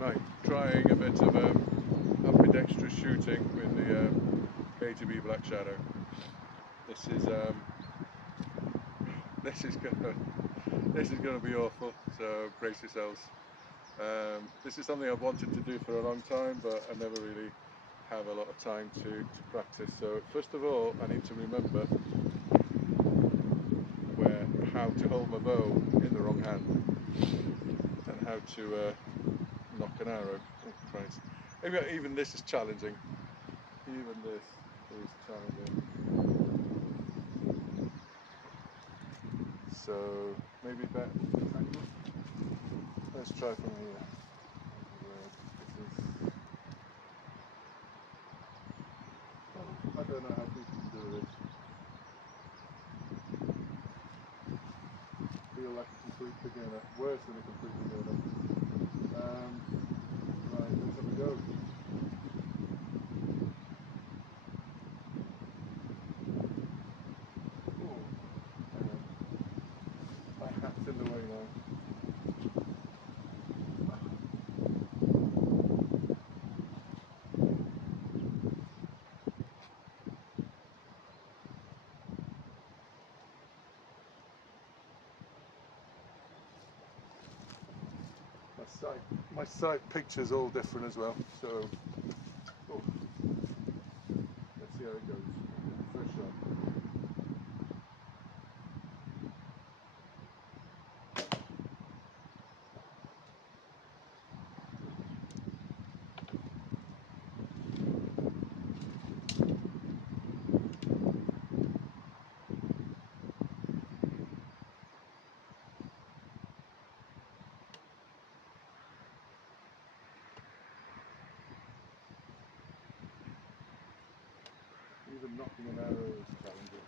Right, trying a bit of ambidextrous shooting with the KTB Black Shadow. This is gonna be awful. So brace yourselves. This is something I've wanted to do for a long time, but I never really have a lot of time to practice. So first of all, I need to remember how to hold my bow in the wrong hand and how to knock an arrow. Oh Christ! Maybe even this is challenging. Even this is challenging. So maybe better. Let's try from here. I don't know how people do this. Feel like a complete beginner, worse than a complete beginner. Right, let's have a go. Oh, hang on. My hat's in the way now. My sight picture's all different as well, so oh, let's see how it goes. First shot. Even knocking an arrow is challenging.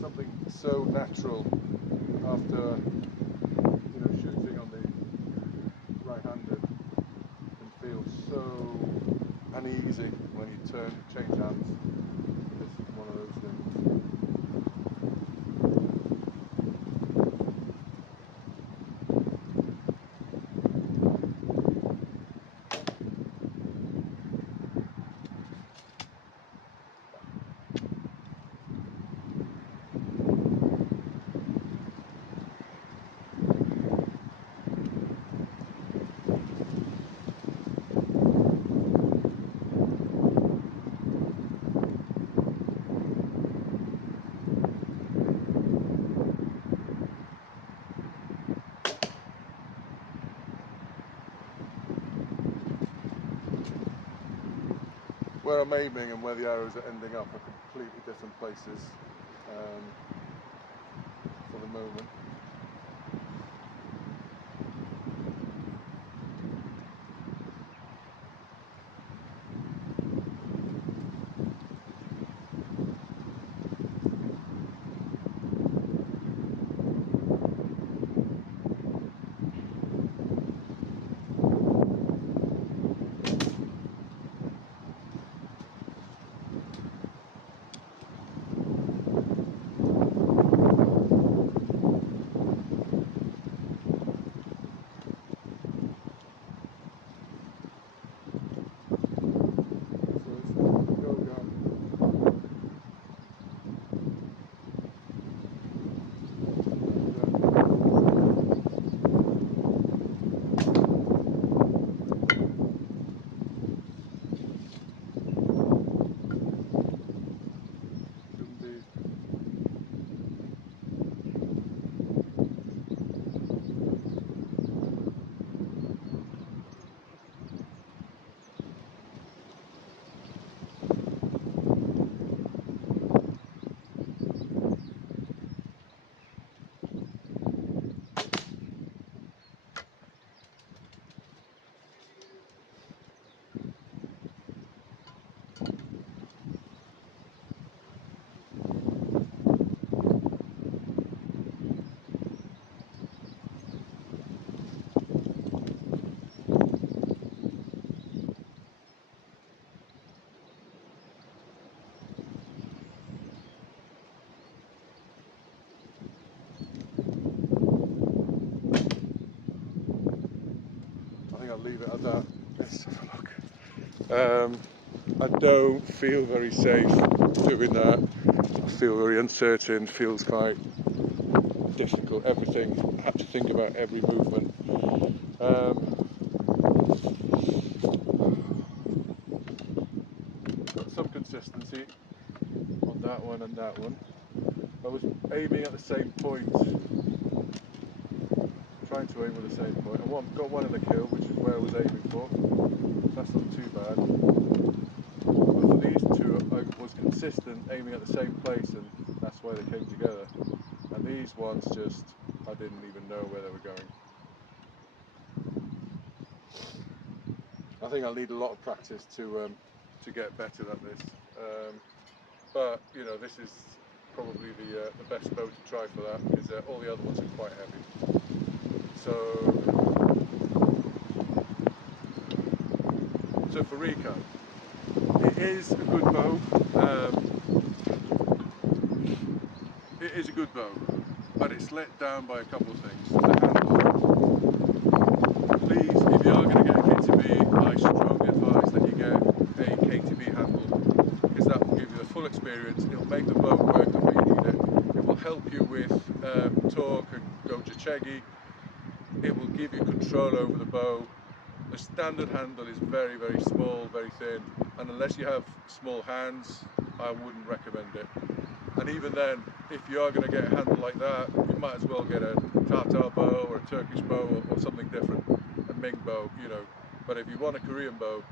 Something so natural after shooting on the right-handed can feel so uneasy when you change hands. This is one of those things. Where I'm aiming and where the arrows are ending up are completely different places for the moment. leave it at that. Let's have a look. I don't feel very safe doing that. I feel very uncertain, feels quite difficult, everything. I have to think about every movement. Got some consistency on that one and that one. I was aiming at the same point, trying to aim with the same point. I got one in the kill, which is where I was aiming for. That's not too bad. But for these two, I was consistent, aiming at the same place, and that's why they came together. And these ones just, I didn't even know where they were going. I think I'll need a lot of practice to get better at this. But you know, this is probably the best bow to try for that, because all the other ones are quite heavy. So for recap, it is a good bow. It is a good bow, but it's let down by a couple of things. The handle. Please, if you are going to get a KTB, I strongly advise that you get a KTB handle, because that will give you the full experience. It'll make the bow work the way you need it. It will help you with torque and goju-chegi. It will give you control over the bow. The standard handle is very, very small, very thin, and unless you have small hands, I wouldn't recommend it. And even then, if you are going to get a handle like that, you might as well get a Tartar bow or a Turkish bow or something different, a Ming bow, you know. But if you want a Korean bow,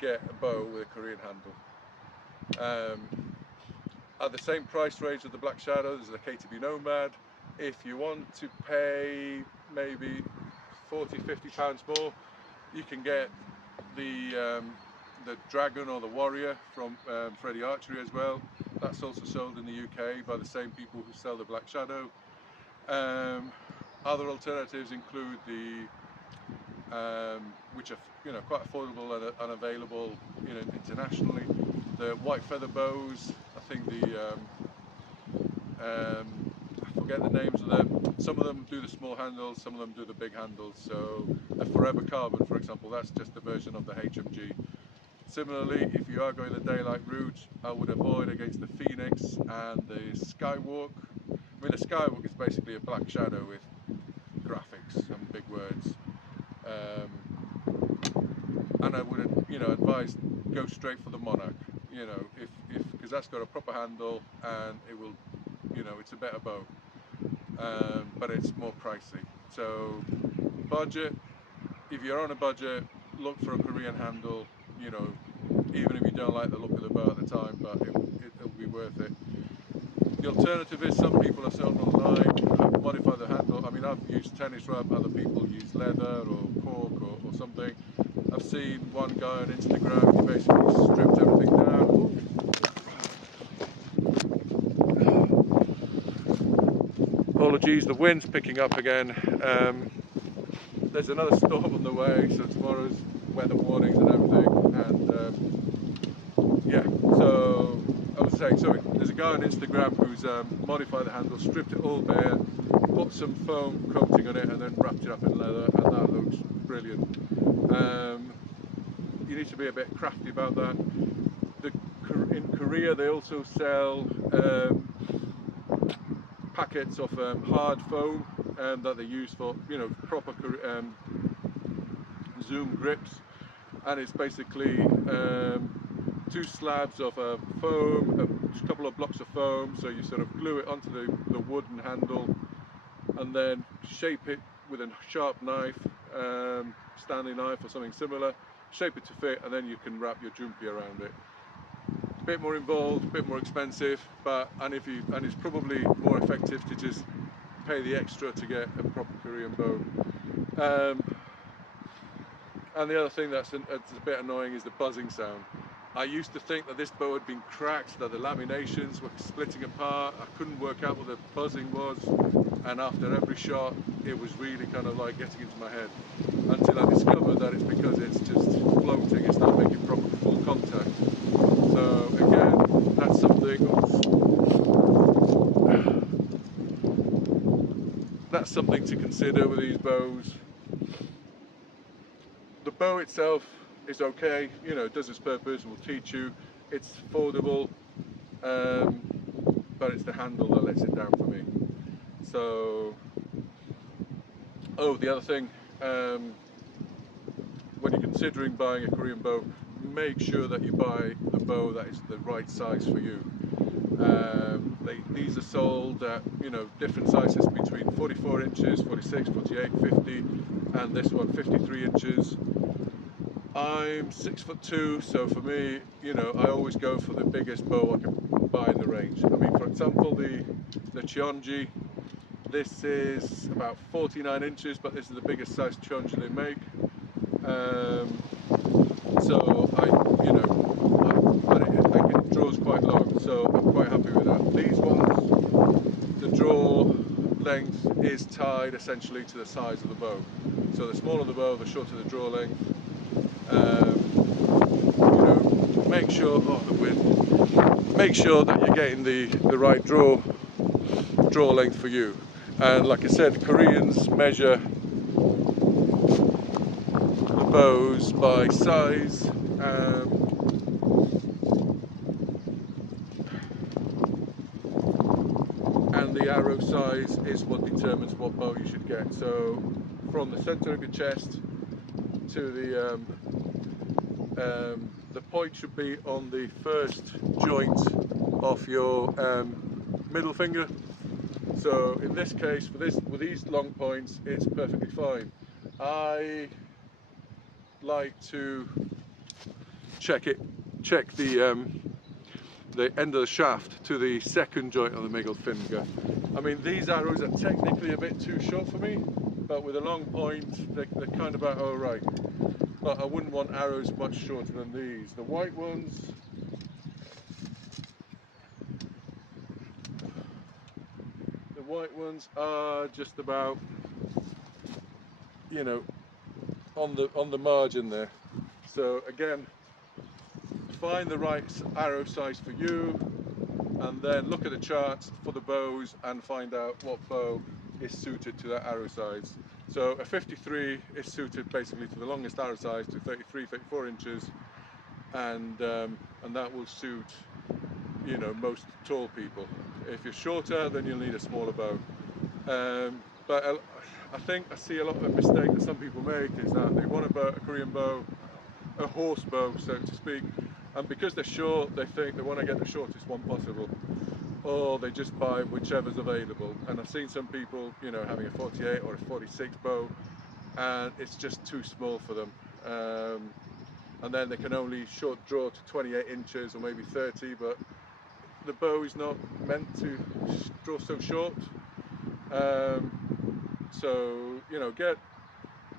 get a bow with a Korean handle. At the same price range of the Black Shadow, there's the KTB Nomade. If you want to pay maybe 40, 50 pounds more, you can get the Dragon or the Warrior from Freddie Archery as well. That's also sold in the UK by the same people who sell the Black Shadow. Other alternatives include the which are, you know, quite affordable and available, you know, internationally. The white feather bows. I think the I forget the names of them. Some of them do the small handles, some of them do the big handles. So the Forever Carbon, for example, that's just a version of the HMG. Similarly, if you are going the daylight route, I would avoid against the Phoenix and the Skywalk. I mean, the Skywalk is basically a Black Shadow with graphics and big words. And I would, you know, advise go straight for the Monarch. You know, because that's got a proper handle and it will, you know, it's a better bow, but it's more pricey. So budget, if you're on a budget, look for a Korean handle. You know, even if you don't like the look of the bow at the time, but it'll be worth it. The alternative is some people are selling online, modify the handle. I mean, I've used tennis rub, other people use leather or cork or something. I've seen one guy on Instagram who basically stripped everything down. Apologies, the wind's picking up again. There's another storm on the way, so tomorrow's weather warnings and everything. And yeah, so I was saying, sorry, there's a guy on Instagram who's modified the handle, stripped it all bare, put some foam coating on it, and then wrapped it up in leather, and that looks brilliant. You need to be a bit crafty about that. In Korea, they also sell packets of hard foam that they use for, you know, proper zoom grips, and it's basically 2 slabs of foam, a couple of blocks of foam, so you sort of glue it onto the wooden handle and then shape it with a sharp knife, Stanley knife or something similar, shape it to fit, and then you can wrap your jumpi around it. A bit more involved, a bit more expensive, but and it's probably more effective to just pay the extra to get a proper Korean bow. And the other thing that's a bit annoying is the buzzing sound. I used to think that this bow had been cracked, that the laminations were splitting apart. I couldn't work out what the buzzing was, and after every shot it was really kind of like getting into my head, until I discovered that it's because it's just floating, it's not making proper full contact. So again, that's something to consider with these bows. The bow itself is okay, you know, it does its purpose, will teach you, it's affordable, but it's the handle that lets it down for me. So, oh, the other thing, when you're considering buying a Korean bow, make sure that you buy a bow that is the right size for you. These are sold at, you know, different sizes between 44 inches, 46, 48, 50, and this one 53 inches. I'm 6'2", so for me, you know, I always go for the biggest bow I can buy in the range. I mean, for example, the Cheonji, this is about 49 inches, but this is the biggest size Cheonji they make. So but it draws quite long, so I'm quite happy with that. These ones, the draw length is tied essentially to the size of the bow. So the smaller the bow, the shorter the draw length. You know, make sure, the wind, make sure that you're getting the right draw length for you. And like I said, Koreans measure the bows by size. And the arrow size is what determines what bow you should get. So from the center of your chest to the point should be on the first joint of your middle finger. So in this case, with these long points, it's perfectly fine. I like to check the end of the shaft to the second joint of the middle finger. I mean, these arrows are technically a bit too short for me, but with a long point, they're kind of about all right. But I wouldn't want arrows much shorter than these. The white ones, are just about, you know, on the margin there. So again, find the right arrow size for you, and then look at the charts for the bows and find out what bow is suited to that arrow size. So a 53 is suited basically to the longest arrow size, to 33, 34 inches, and that will suit, you know, most tall people. If you're shorter, then you'll need a smaller bow. But I think I see a lot of mistake that some people make is that they want a Korean bow, a horse bow, so to speak, and because they're short, they think they want to get the shortest one possible, or they just buy whichever's available. And I've seen some people, you know, having a 48 or a 46 bow, and it's just too small for them. And then they can only short draw to 28 inches or maybe 30, but the bow is not meant to draw so short. So, you know,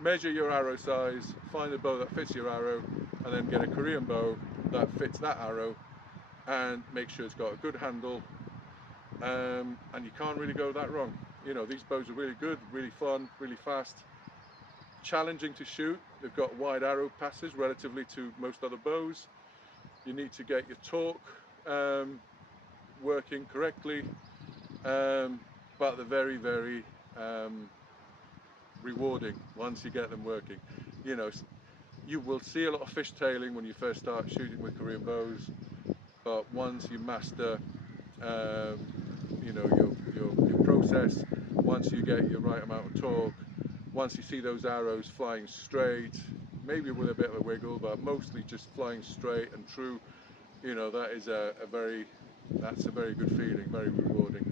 measure your arrow size, find a bow that fits your arrow, and then get a Korean bow that fits that arrow, and make sure it's got a good handle, and you can't really go that wrong. You know, these bows are really good, really fun, really fast, challenging to shoot. They've got wide arrow passes relatively to most other bows. You need to get your torque working correctly, but they're very, very rewarding once you get them working. You know, you will see a lot of fishtailing when you first start shooting with Korean bows, but once you master, you know, your process, once you get your right amount of torque, once you see those arrows flying straight, maybe with a bit of a wiggle, but mostly just flying straight and true, you know, that is that's a very good feeling, very rewarding.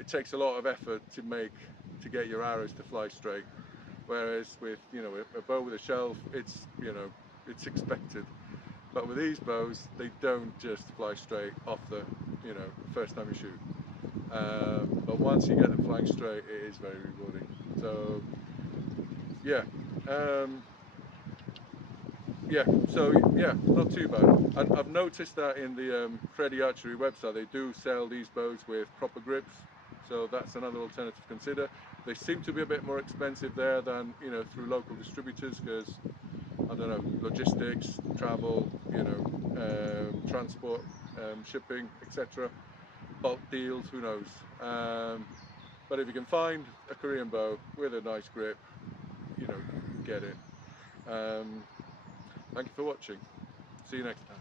It takes a lot of effort to get your arrows to fly straight, whereas with, you know, a bow with a shelf, it's, you know, it's expected. But with these bows, they don't just fly straight off the, you know, first time you shoot. But once you get them flying straight, it is very rewarding. So yeah, not too bad. And I've noticed that in the Freddie Archery website, they do sell these bows with proper grips, so that's another alternative to consider. They seem to be a bit more expensive there than, you know, through local distributors, because, I don't know, logistics, travel, you know, transport, shipping, etc. Bulk deals, who knows. But if you can find a Korean bow with a nice grip, you know, get it. Thank you for watching. See you next time.